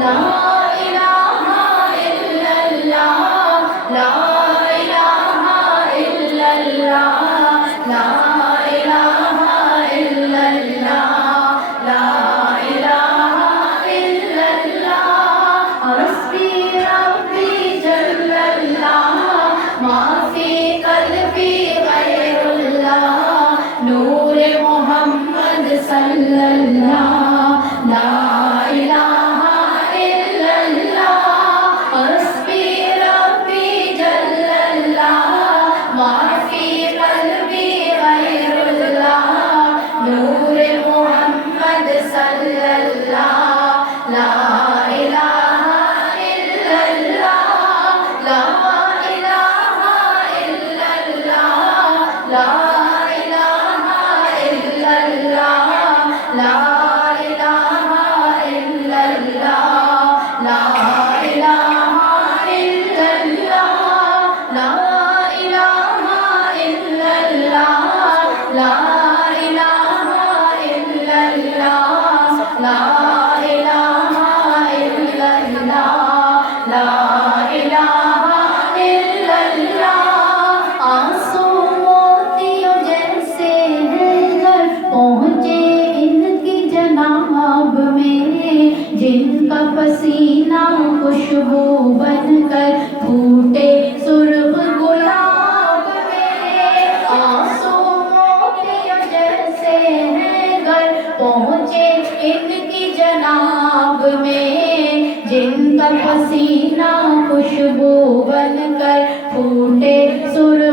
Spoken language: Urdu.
لا الہ الا اللہ لا الہ الا اللہ لا الہ الا اللہ لا الہ الا اللہ حسبی ربی جل اللہ ما فی قلبی غیر اللہ نور محمد صلی اللہ لا الہ الا اللہ حسبی ربی جل اللہ ما فی قلبی غیر اللہ نور محمد صلی اللہ لا الہ الا اللہ لا الہ الا اللہ لا الہ الا اللہ لا الہ الا اللہ لا الہ الا اللہ لا الہ الا اللہ لا الہ الا اللہ لا الہ الا اللہ لا الہ الا اللہ آنسو موتیوں جیسے ہیں گر پہنچے ان کی جناب میں جن کا پسینہ خوشبو بن کر پھوٹے سرخ گلاب میں آنسو موتیوں جیسے ہیں گر پہنچے ان کی جناب میں جن کا پسینہ خوشبو بن کر پھوٹے سرخ